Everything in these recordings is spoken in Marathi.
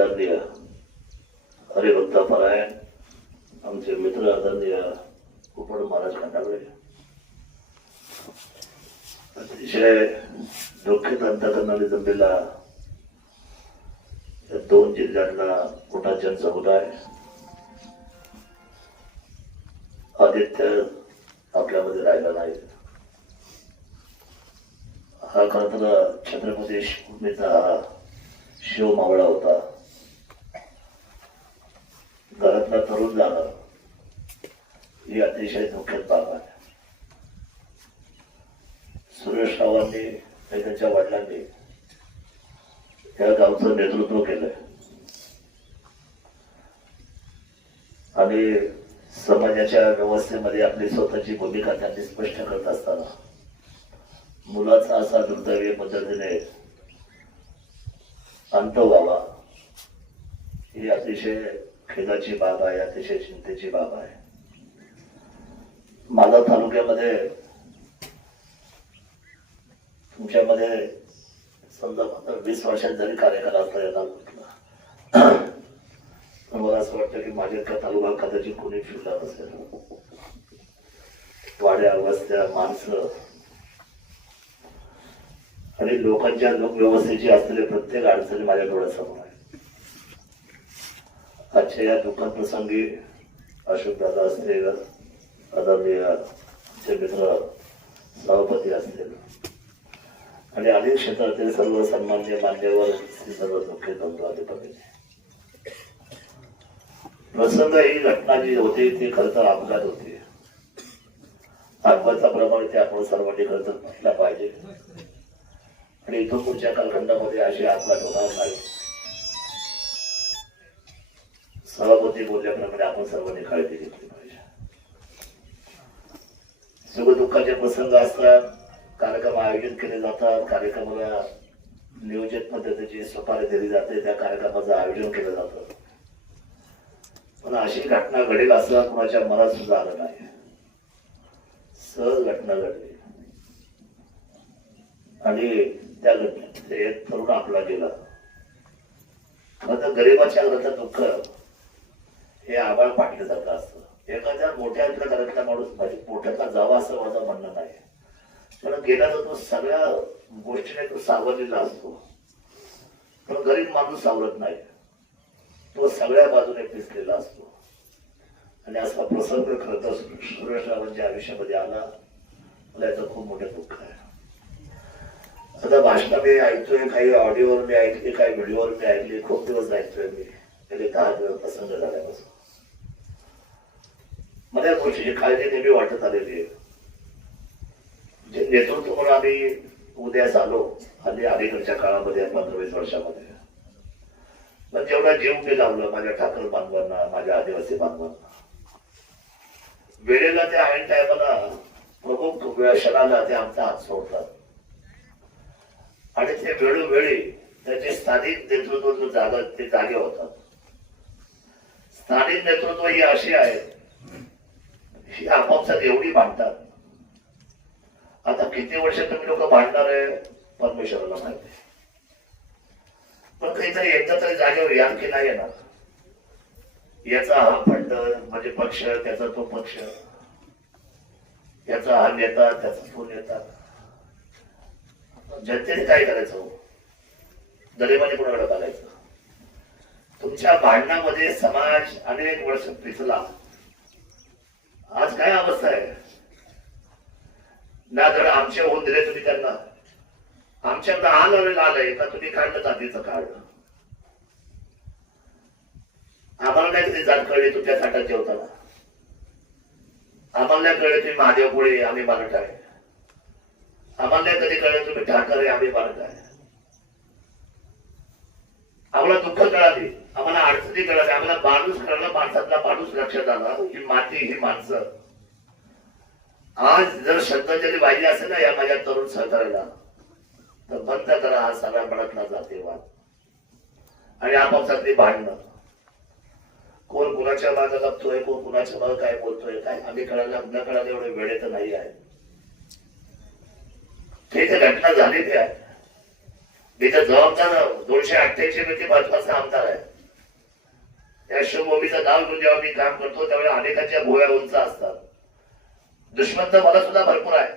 आदरणीय हरिभक्त परायण आमचे मित्र आदरणीय कुपड महाराज खंडागळे. अतिशय डोक्यात अंतकरणाने जमलेला या दोन जिल्ह्यातला मोठा जनसमुदाय आदित्य आपल्यामध्ये राहिला नाही. हा खरं तर छत्रपती शिवमावळा होता. घरातला तरुण झाला ही अतिशय धोक्यात बाब आहे. सुरेश रावांनी आणि त्यांच्या वडिलांनी या गावचं नेतृत्व केलंय. आणि समाजाच्या व्यवस्थेमध्ये आपली स्वतःची भूमिका त्यांनी स्पष्ट करत असताना मुलाचा असा दुर्दैवी पद्धतीने अंत व्हावा ही अतिशय खेदाची बाब आहे अतिशय चिंतेची बाब आहे. माझा तालुक्यामध्ये तुमच्यामध्ये समजा वीस वर्षात जरी कार्यकाळ असता येणार कुठला तर मला असं वाटतं की माझ्या त्या तालुका कदाचित कोणी फिरला नसेल वाड्या वस्त्या माणसं आणि लोकांच्या लोकव्यवस्थेची असलेली प्रत्येक अडचणी माझ्या डोळ्यासमोर आहे आजच्या या दुःखद प्रसंगी अशोक दादा असतील आदरणीय मित्र सभापती असतील. आणि अनेक क्षेत्रातील सर्व सन्मान्य मान्यवर सर्व दुःखी बंधू पाहिजे. प्रसंग ही घटना जी होती ती खरं तर अपघात होती. अपघाताप्रमाणे प्रमाण ते आपण सर्वांनी खरं तर म्हटलं पाहिजे. आणि इथून पुढच्या कालखंडामध्ये असे अपघात होणार नाही. सभापती बोलल्याप्रमाणे आपण सर्वांनी काळजी घेतली पाहिजे. सुख दुःखाचे प्रसंग असतात कार्यक्रम आयोजित केले जातात कार्यक्रमाला नियोजित पद्धतीची सुपारी दिली जाते त्या कार्यक्रमाचं आयोजन केलं जातं. पण अशी घटना घडेल असं कुणाच्या मनात सुद्धा आलं नाही. सहज घटना घडली. आणि त्या घटनेत एक तरुण आपला गेला. खरं तर गरिबाच्या घराचं दुःख हे आबाळ जातं असतं. एखाद्या मोठ्या अधिकाऱ्यातला माणूस म्हणजे मोठ्यातला जावा असं माझं म्हणणं नाही. कारण गेला तर तो सगळ्या गोष्टीने तो सावरलेला असतो. पण गरीब माणूस सावरत नाही. तो सगळ्या बाजूने पिसलेला असतो. आणि असा प्रसंग खरं तर सुरेशरावांच्या म्हणजे आयुष्यामध्ये आला. मला याचं खूप मोठं दुःख आहे. आता भाषण मी ऐकतोय काही ऑडिओवर मी ऐकली काही व्हिडिओवर मी ऐकली. खूप दिवस ऐकतोय मी. गेले दहा दिवस प्रसंग झाल्यापासून. मला या गोष्टीची काळजी नेहमी वाटत आलेली आहे जे नेतृत्व म्हणून आम्ही उद्यास आलो हल्ली अलीकडच्या काळामध्ये पंधरा वीस वर्षामध्ये. पण जेवढा जीव मी लावलं माझ्या ठाकर बांधवांना माझ्या आदिवासी बांधवांना वेळेला त्या ऐन टायमाला प्रमुख क्षणाला ते आमचा हात सोडतात. आणि ते वेळोवेळी त्याचे स्थानिक नेतृत्व जागा ते जागे होतात. स्थानिक नेतृत्व ही अशी आहेत ही आपापसात एवढी भांडतात. आता किती वर्ष तुम्ही लोक भांडणार आहे परमेश्वराला माहिती पण काहीतरी एकदा तरी जागेवर याल की नाही येणार. याचा हा फंड म्हणजे पक्ष त्याचा तो पक्ष. याचा हा नेता त्याचा तो नेता. जनतेने काय करायचं हो? गरिबाने कोणाकडे तुमच्या भांडणामध्ये समाज अनेक वर्ष पिसला. आज काय अवस्था आहे? ना जर आमचे होऊन दिले तुम्ही त्यांना. आमच्याकडं आलं आलंय का तुम्ही काढलं जातीचं काढलं? आम्हाला नाही कधी जात कळली तुमच्या ताटात जेवताना. आम्हाला नाही कळले तुम्ही महादेव पुढे आम्ही मराठा आहे. आम्हाला नाही कधी कळले तुम्ही ठाकरे आम्ही मराठा आहे. आम्हाला दुःख कळाली. आम्हाला अडचणी कळाली आम्हाला माणूस कळला माणसातला माणूस लक्षात आला. ही माती ही माणसं. आज जर श्रद्धांजली वाहिली असेल ना या माझ्या तरुण सहकार्याला तर बंद करा हा सगळा भडकला वा आणि आपापसातली भांडणं. कोण कुणाच्या मागे लपतोय कोण कुणाच्या मागे काय बोलतोय काय आम्ही कळायला न कळायला एवढे वेळे तर नाही आहे. ते तर घटना झाली आहे. इथं जबाबदार दोनशे अठ्ठ्याऐंशी पैकी भाजपाचा आमदार आहे. त्या शिवभूमीचं नाव घेऊन जेव्हा म्हणजे मी काम करतो त्यावेळेला अनेकांच्या भोव्या उंच असतात. दुश्मन तर मला सुद्धा भरपूर आहे.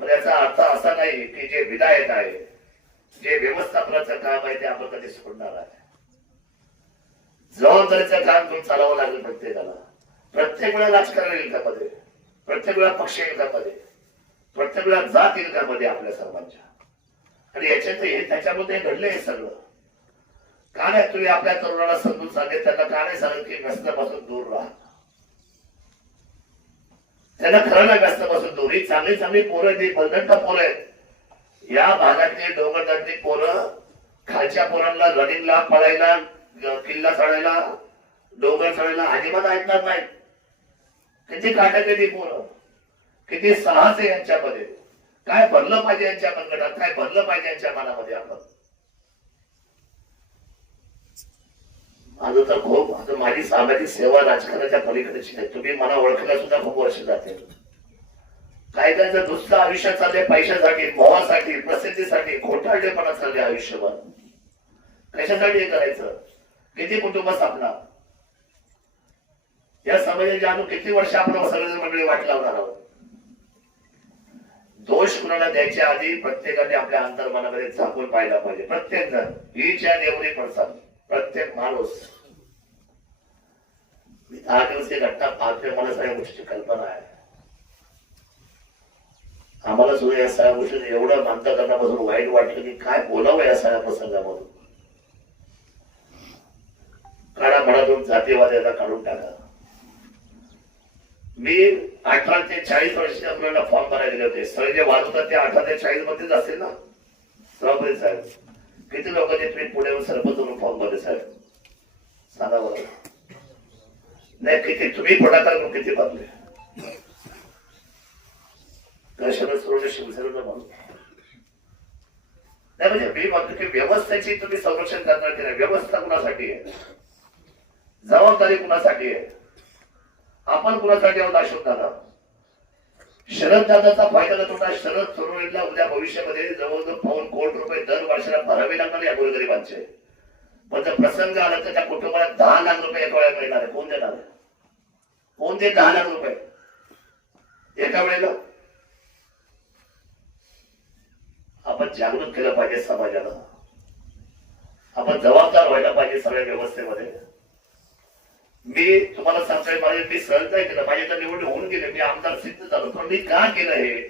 पण याचा अर्थ असा नाही की जे विधायक आहे जे व्यवस्थापनाचं काम आहे ते आपण कधी सोडणार आहे जबाबदारीचं काम करून चालावं लागेल प्रत्येकाला. प्रत्येक वेळा राजकारण येईल का मध्ये? प्रत्येक वेळा पक्ष येईल का मध्ये? प्रत्येक वेळा जात येईल का मध्ये आपल्या सर्वांच्या? आणि याच्यात हे त्याच्यामध्ये घडले हे सगळं. का नाही तुम्ही आपल्या तरुणाला समजून सांगेल त्यांना का नाही सांगत की व्यसनापासून दूर राहा. त्यांना खरं नाही व्यसनापासून दूर. ही चांगली चांगली पोरं ती बलदंड पोरं आहेत. या भागातली डोंगरदातली पोरं खालच्या पोरांना रनिंगला पळायला किल्ला चढायला डोंगर चढायला अजिबात ऐकणार नाहीत. किती काटा किती पोरं. किती साहस आहे यांच्यामध्ये. काय भरलं पाहिजे यांच्या मनगटात काय भरलं पाहिजे यांच्या मनामध्ये आपण? माझं तर खूप आता माझी सामाजिक सेवा राजकारणाच्या पलीकडेची आहे तुम्ही मला ओळखला सुद्धा खूप वर्ष जाते. काय काय जर नुसतं आयुष्य चालले पैशासाठी मोहासाठी प्रसिद्धीसाठी खोटारडेपणा चालले आयुष्यभर. कशासाठी हे करायचं? किती कुटुंब स्थापना या समाजाच्या आणू किती वर्ष आपण सगळे मंडळी वाट लावणार आहोत? दोष कुणाला द्यायच्या आधी प्रत्येकाने आपल्या अंतर्मनामध्ये झाकून पाहिला पाहिजे. प्रत्येक जण हीच या एवढी प्रत्येक माणूस मी दहा दिवस ही घटना पाहतोय मला सगळ्या गोष्टीची कल्पना आहे. आम्हाला सुद्धा या सगळ्या गोष्टी एवढं मानता करण्यापासून वाईट वाटलं की काय बोलावं या सगळ्या प्रसंगामधून? काढा मनातून जातीवाद्याला काढून टाका. मी अठरा ते चाळीस वर्षी आपल्याला फॉर्म भरायला गेले होते. सगळे जे वाचतात ते अठरा ते चाळीस मध्येच असतील ना? सभापती साहेब. किती लोकांचे तुम्ही पुण्यावर सरपंच म्हणून फॉर्म भरले साहेब. सांगा बरं. नाही किती? तुम्ही पुढाकार म्हणून किती भरले? दर्शनच सोडले शिवसेनेला म्हणून नाही म्हणजे मी म्हणतो की व्यवस्थेची तुम्ही संरक्षण करणार की नाही? व्यवस्था कुणासाठी आहे? जबाबदारी कुणासाठी आहे? आपण कुणासाठी आहोत अशोक दादा? शरद दादाचा फायदा तोटा शरद सोनवणीला उद्या भविष्यामध्ये जवळजवळ पाऊन कोटी रुपये दर वर्षाला भरावे लागणार या गोरगरिबांचे. पण जर प्रसंग आला तर त्या कुटुंबाला दहा लाख रुपये एका वेळेला मिळणार आहे. कोण देणार कोण दे दहा लाख रुपये? एका वेळेला? आपण जागृत केलं पाहिजे समाजाला. आपण जबाबदार व्हायला पाहिजे सगळ्या व्यवस्थेमध्ये. मी तुम्हाला सांगतोय माझे मी सहज नाही केलं माझे तर निवडणूक होऊन गेले मी आमदार सिद्ध झालो. पण मी का केलं हे?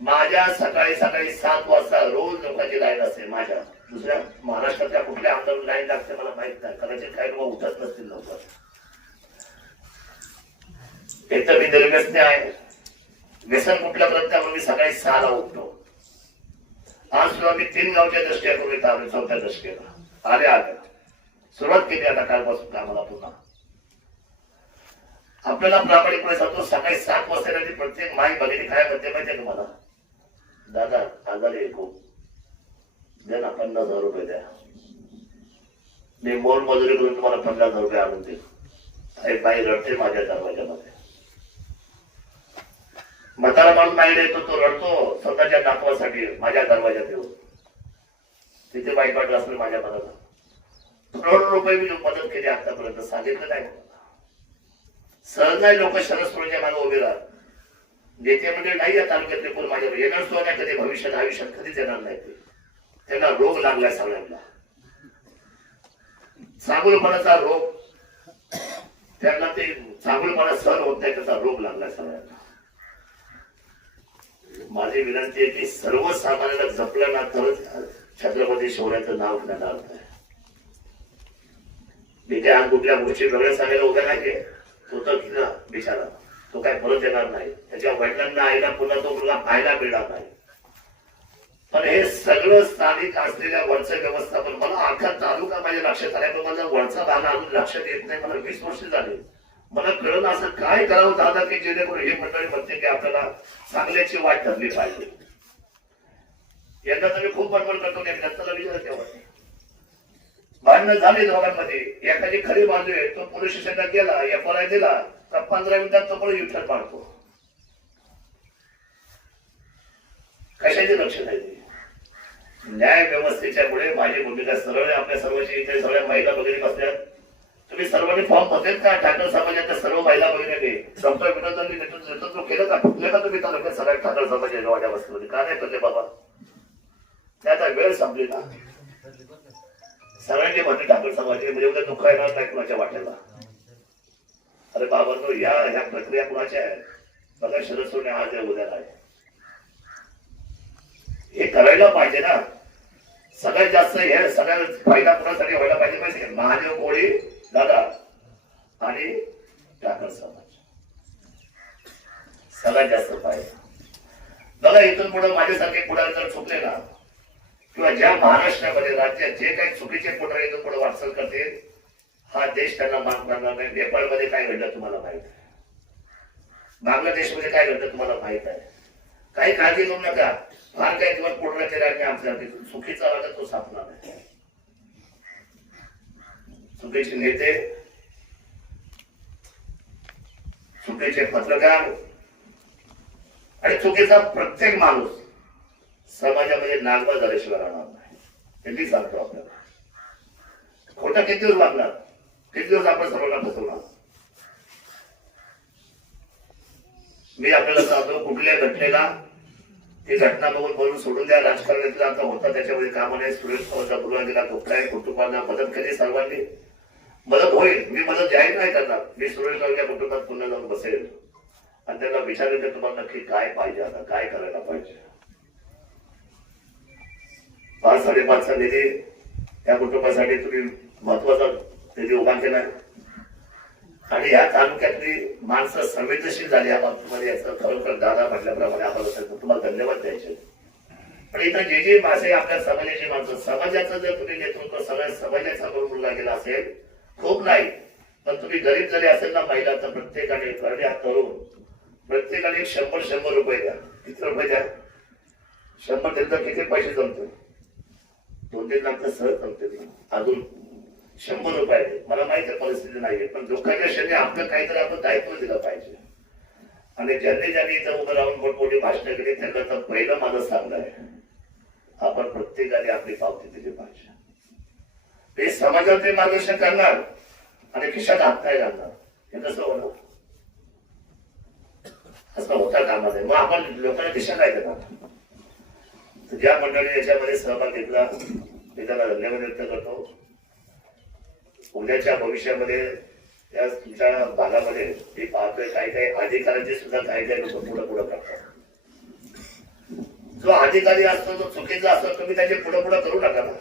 माझ्या सकाळी सकाळी सात वाजता रोज लोकांची लाईन असते माझ्या. दुसऱ्या महाराष्ट्रातल्या कुठल्या आमदार लाईन लागते मला माहीत नाही. कदाचित काही लोक उठत नसतील लवकर. एक तर मी निर्व्यसने आहे. व्यसन कुठल्या प्रत्यावर मी सकाळी सहाला उठतो. आज सुद्धा मी तीन गावच्या दृष्ट्या करून चौथ्या दृष्टीला आले आले. सुरुवात केली आता कालपासून कामाला पुन्हा. आपल्याला प्रामाणिकपणे सांगतो सकाळी सात वाजता प्रत्येक माई बघितली काय म्हणते माहितीये तुम्हाला? मला दादा आजारी आहे खूप. द्या ना पन्नास हजार रुपये द्या. मी मोल मजुरी करून तुम्हाला पन्नास हजार रुपये आणून देईल एक बाई रडते माझ्या दरवाजामध्ये म्हातारा माणूस नाही येतो तो रडतो. स्वतःच्या नातवासाठी माझ्या दरवाजात येऊन. तिथे वाईट वाटलं असेल माझ्या मनाला. करोड रुपये मी मदत केली आतापर्यंत. सांगितलं नाही. सहज नाही लोक शरद सोडच्या मागे उभे राहत नेते म्हणजे नाही या तालुक्यातले कोण माझ्यावर येणार सुद्धा नाही कधी भविष्यात आयुष्यात कधीच येणार नाही. ते त्यांना रोग लागलाय सगळ्यांना. चांगुलपणाचा रोग त्यांना ते चांगुलपणा सहन होत नाही त्याचा रोग लागलाय सगळ्यांना. माझी विनंती आहे की सर्वसामान्यांना जपलं ना तरच छत्रपती शिवरायांचं नाव घेण्यात आलं मी त्या कुठल्या गोष्टी वेगळ्या सांगायला उभ्या नाही तो तर गेला बिचारा. तो काय परत येणार नाही. त्याच्या वडिलांना आईला पुन्हा तो मुलगा पाहायला मिळणार नाही. पण हे सगळं स्थानिक असलेल्या वरचं व्यवस्थापन मला अख्खा तालुका माझ्या लक्षात आलाय पण माझा वरचा भाग अजून लक्षात येत नाही. मला वीस वर्ष झाले. मला कळलं असं काय करावं दादा की जेणेकरून हे मंडळी म्हणते की आपल्याला चांगल्याची वाट धरली पाहिजे. यंदा तर मी खूप बडबड करतो नाही दत्ताला विचार तेव्हा. भांडणं झाली दोघांमध्ये. एखादी खरी बाजू आहे तो पोलीस स्टेशनला गेला एफ आय दिला तर पंधरा मिनिटात तो पण युटर्न पाडतो. कशाचे लक्ष नाही न्याय व्यवस्थेच्या पुढे माझी भूमिका सरळ आहे. आपल्या सर्वांची इथे सगळ्या महिला वगैरे बसल्यात तुम्ही सर्वांनी फॉर्म भरलेत का? ठाकर समाजाच्या सर्व महिला वगैरे डॉक्टर विनोदांनी नेतृत्व नेतृत्व केलं का? फुटले का तुम्ही तालुक्यात सगळ्या ठाकर समाजाच्या माझ्या वस्तीमध्ये? का नाही करते बाबा? त्याचा वेळ संपली ना. सगळ्यांनी म्हणले ठाकर समाजाचे म्हणजे उद्या दुःख येणार नाही कुणाच्या वाट्याला. अरे बाबा या ह्या प्रक्रिया कुणाच्या आहे? बघा शरद सोडणे आज आहे उद्या आहे हे करायला पाहिजे ना. सगळ्यात जास्त हे सगळ्यात फायदा कुणासाठी व्हायला पाहिजे पाहिजे महादेव कोळी दादा आणि ठाकर समाज. सगळ्यात जास्त फायदा. बघा इथून पुढे माझ्यासारखे पुढे जर चुकले ना किंवा ज्या महाराष्ट्रामध्ये राज्यात जे काही चुकीचे पुढे येतो पुढे वाटचाल करते हा देश त्यांना माफ करणार नाही. नेपाळमध्ये काय घडलं तुम्हाला माहीत आहे? बांगलादेशमध्ये काय घडलं तुम्हाला माहीत आहे? काही काळजी करू नका. फार काही दिवस केला आणि आमच्या चुकीचा वाटा तो सापणार नाही. चुकीचे नेते चुकीचे पत्रकार आणि चुकीचा प्रत्येक माणूस समाजामध्ये नागवा झाल्याशिवाय राहणार नाही. हे मी सांगतो आपल्याला. खोटा किती दिवस लागणार किती दिवस आपण सर्वांना फसवणार? मी आपल्याला सांगतो कुठल्या घटनेला ती घटना बघून बोलून सोडून द्या. राजकारणातला आता होता त्याच्यामध्ये कामाने सुरेश पवारचा गुरुवार दिला गुप्ता आहे कुटुंबांना मदत केली सर्वांनी. मदत होईल. मी मदत जाहीर नाही करणार. मी सुरेश रावच्या कुटुंबात पुन्हा जाऊन बसेल. आणि त्यांना विचारेल की तुम्हाला नक्की काय पाहिजे आता? काय करायला पाहिजे? पाच साडेपाचचा निधी त्या कुटुंबासाठी तुम्ही महत्त्वाचा निधी उभा केला. आणि या तालुक्यातली माणसं संवेदनशील झाली या बाबतीमध्ये याचं खरोखर दादा म्हटल्याप्रमाणे आम्हाला तुम्हाला धन्यवाद द्यायचे. पण इथं जे जे मासे आपल्या समाजाची माणसं समाजाचं जर तुम्ही नेतृत्व सगळ्या समाजाचा करून मुलगा गेला असेल खूप नाही. पण तुम्ही गरीब जरी असेल ना महिला तर प्रत्येकाने करण्या करून प्रत्येकाने शंभर शंभर रुपये द्या. किती रुपये द्या? शंभर त्यांचा तर किती पैसे जमतो दोन तीन लाख सहज सहज मी. अजून शंभर रुपये आहे. मला माहिती आहे परिस्थिती नाहीये पण लोकांच्या क्षणी आपलं काहीतरी आपण दायित्व दिलं पाहिजे. आणि ज्यांनी ज्यांनी इथं उभं राहून मोठमोठी भाषणं केली त्यांना तर पहिलं माझं सांगणं आहे. आपण प्रत्येकाने आपली पावती दिली पाहिजे. ते समाजात ते मार्गदर्शन करणार आणि खिशात हात नाही घालणार. हे कसं होणार? असं होता कामा नये मग आपण लोकांना दिशा नाही देणार. ज्या मंडळी याच्यामध्ये सहभाग घेतला मी त्याला धन्यवाद व्यक्त करतो. उद्याच्या भविष्यामध्ये या तुमच्या भागामध्ये मी पाहतोय काही काही अधिकाऱ्यांचे सुद्धा काही काही लोक पुढे पुढे करतात. जो अधिकारी असतो तो चुकीचा असतो तुम्ही त्याचे पुढे पुढे करू नका ना.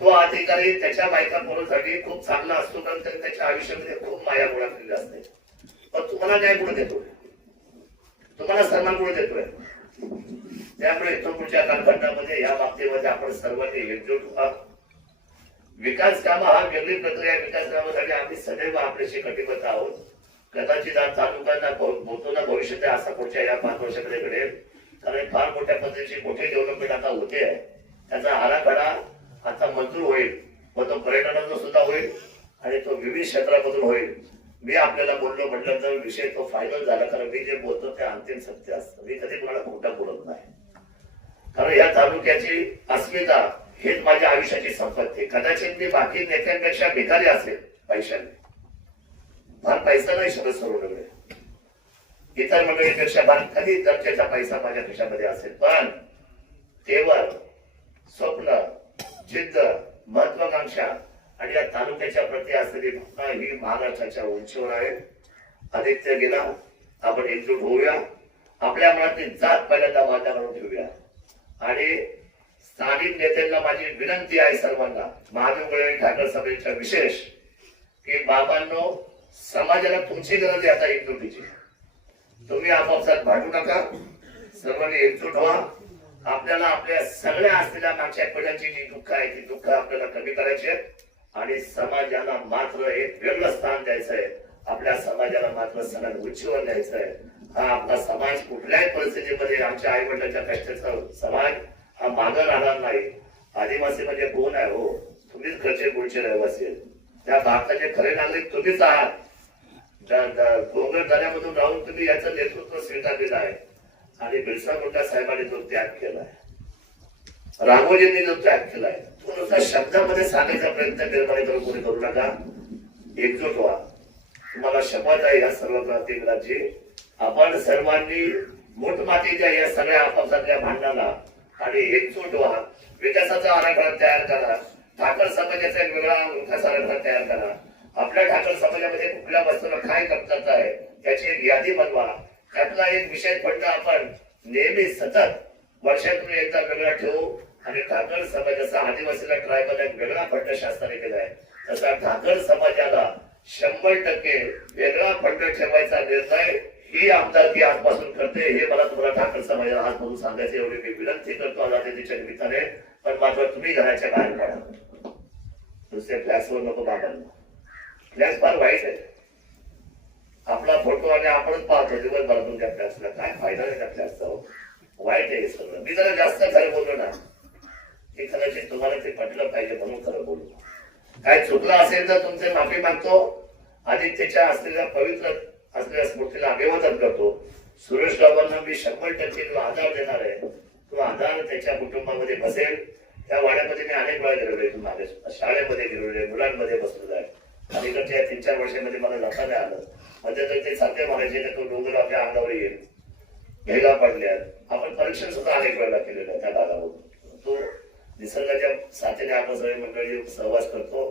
तो अधिकारी त्याच्या बायका पोरासाठी खूप चांगला असतो कारण त्याच्या आयुष्यामध्ये खूप माया गोळा केलेली असते. पण तुम्हाला काय पुढे देतोय तुम्हाला सन्मान पुढे देतोय? त्यामुळे तो पुढच्या कालखंडामध्ये या बाबतीमध्ये आपण सर्वांनी एकजूट व्हा विकास काम हा वेगळी प्रक्रिया विकास कामासाठी आम्ही सदैव आपल्याशी कटिबद्ध आहोत. कदाचित आज तालुक्यांना बोलतो ना भविष्यात असा पुढच्या या पाच वर्षाकडे घडेल. कारण फार मोठ्या पद्धतीची मोठी डेव्हलपमेंट आता होते आहे. त्याचा आराखडा आता मंजूर होईल व तो पर्यटनाचा सुद्धा होईल आणि तो विविध क्षेत्रामधून होईल. मी आपल्याला बोललो म्हटलं तर विषय तो फायनल झाला. कारण मी जे बोलतो ते अंतिम सत्य असतं. मी कधी कोणाला खोटं बोलत नाही. कारण या तालुक्याची अस्मिता हेच माझ्या आयुष्याची संपत्ती कदाचित मी बाकी नेत्यांपेक्षा भिकारी असेल पैशाने. फार पैसा नाही शरद सरोडकडे इतर मंडळीपेक्षा फार कधी दर्जाचा पैसा माझ्या खिशामध्ये असेल. पण तेवर स्वप्न जिद्द महत्वाकांक्षा आणि या तालुक्याच्या प्रती असलेली भावना ही महाराष्ट्राच्या उंचीवर आहे. आदित्य गेला. आपण एकजूट होऊया. आपल्या मनातली जात पहिल्यांदा माझ्या म्हणून ठेवूया. आणि स्थानिक नेत्यांना माझी विनंती आहे सर्वांना महादेव गळे ठाकर सभेच्या विशेष की बाबांनो समाजाला तुमची गरज आहे आता एकजुटीची. तुम्ही आपापसात भांडू नका सर्वांनी एकजूट व्हा. आपल्याला आपल्या सगळ्या असलेल्या मागच्या पिढ्यांची जी दुःख आहे ती दुःख आपल्याला कमी करायची आहेत. आणि समाजाला मात्र एक वेगळं स्थान द्यायचं आहे. आपल्या समाजाला मात्र सगळ्यात उंचीवर द्यायचं आहे. हा आपला समाज कुठल्याही परिस्थितीमध्ये आमच्या आई वडिलांच्या कष्टाचा समाज हा मागं राहणार नाही. आदिवासी म्हणजे कोण आहे हो? तुम्हीच घरचे पुढचे रहिवासी आहेत. त्या भारताचे खरे नागरिक तुम्हीच आहात. डोंगर दऱ्यामधून राहून तुम्ही याचं नेतृत्व स्वीकारलेलं आहे. आणि बिरसा मुंडा साहेबांनी तो त्याग केलाय रामोजींनी जो त्याग केलाय तो नुसता शब्दामध्ये सांगायचा प्रयत्न निर्माण करून कोणी करू नका. एकजूट व्हा. तुम्हाला शपथ आहे या सर्व क्रांतिकाराची आपण सर्वांनी मोठमातीच्या या सगळ्या आपापसातल्या भांडणाला आणि एकजूट व्हा. विकासाचा आराखडा तयार करा. ठाकर समाजाचा एक वेगळा विकास आराखडा तयार करा. आपल्या ठाकर समाजामध्ये कुठल्या वस्तूला काय कमतरता आहे त्याची एक यादी बनवा. त्यातला एक विषय फंड आपण नेहमी सतत वर्षातून एकदा वेगळा ठेवू आणि ठाकर समाजाचा आदिवासीला ट्रायबल एक वेगळा फंड शासनाने केलाय तसा ठाकर समाजाला शंभर टक्के वेगळा फंड ठेवायचा निर्णय ही आमदारकी आजपासून करते. हे मला तुम्हाला ठाकर समाजाला म्हणून सांगायचे एवढे मी विनंती करतो. आजादीच्या निमित्ताने. पण मात्र तुम्ही घराच्या बाहेर काढा. दुसऱ्या फ्लॅशवर नको बाबांना फ्लॅश फार वाईट आहे. आपला फोटो आणि आपणच पाहतो. दिवसभरातून त्या फ्लॅशला काय फायदा नाही त्या फ्लॅशचा वाईट आहे हे सगळं. मी जरा जास्त खरं बोललो ना हे कदाचित तुम्हाला ते पटलं पाहिजे म्हणून खरं बोलू काय चुकलं असेल तर तुमचे माफी मागतो. आणि त्याच्या असलेल्या पवित्र असलेल्या स्मृतीला अभिवादन करतो सुरेश बाबांना मी शंभर टक्के तुला आधार देणार आहे. तो आधार त्याच्या कुटुंबामध्ये बसेल. त्या वाड्यामध्ये मी अनेक वेळा गेलेलो आहे. मागे शाळेमध्ये गेलेलो आहे मुलांमध्ये बसलेलो आहे. अलीकडच्या तीन चार वर्षामध्ये मला जाता नाही आलं. म्हणजे तर ते साध्य म्हणायचे तर तो डोंगर आपल्या अंगावर येईल. घ्यायला पडल्या आपण परीक्षण सुद्धा अनेक वेळा केलेलं आहे त्या भागावर तो निसर्गाच्या साथीने आपण सगळे मंडळी सहवास करतो.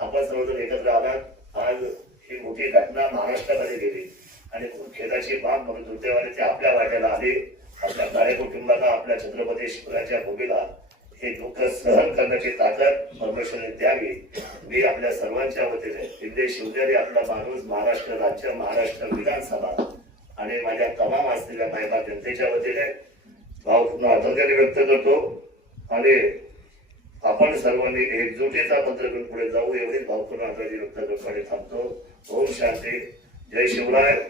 आपण सर्वजण एकत्र आलात. आज ही मोठी घटना महाराष्ट्रामध्ये गेली आणि खूप खेदाची बाब म्हणून दुर्दैवाने ते आपल्या वाट्याला आले. आपल्या काळे कुटुंबाला आपल्या छत्रपती शिवराच्या भूमीला हे दुःख सहन करण्याची ताकद परमेश्वराने द्यावी. मी आपल्या सर्वांच्या वतीने शिंदे शिवनेरी आपला माणूस महाराष्ट्र राज्य महाराष्ट्र विधानसभा आणि माझ्या तमाम असलेल्या महिला जनतेच्या वतीने भावपूर्ण आदरांजली व्यक्त करतो. आणि आपण सर्वांनी एकजुटीचा मंत्र पुढे जाऊ एवढीच भावपूर्ण आदरांजली व्यक्त करतो थांबतो ओम शांती. जय शिवराय.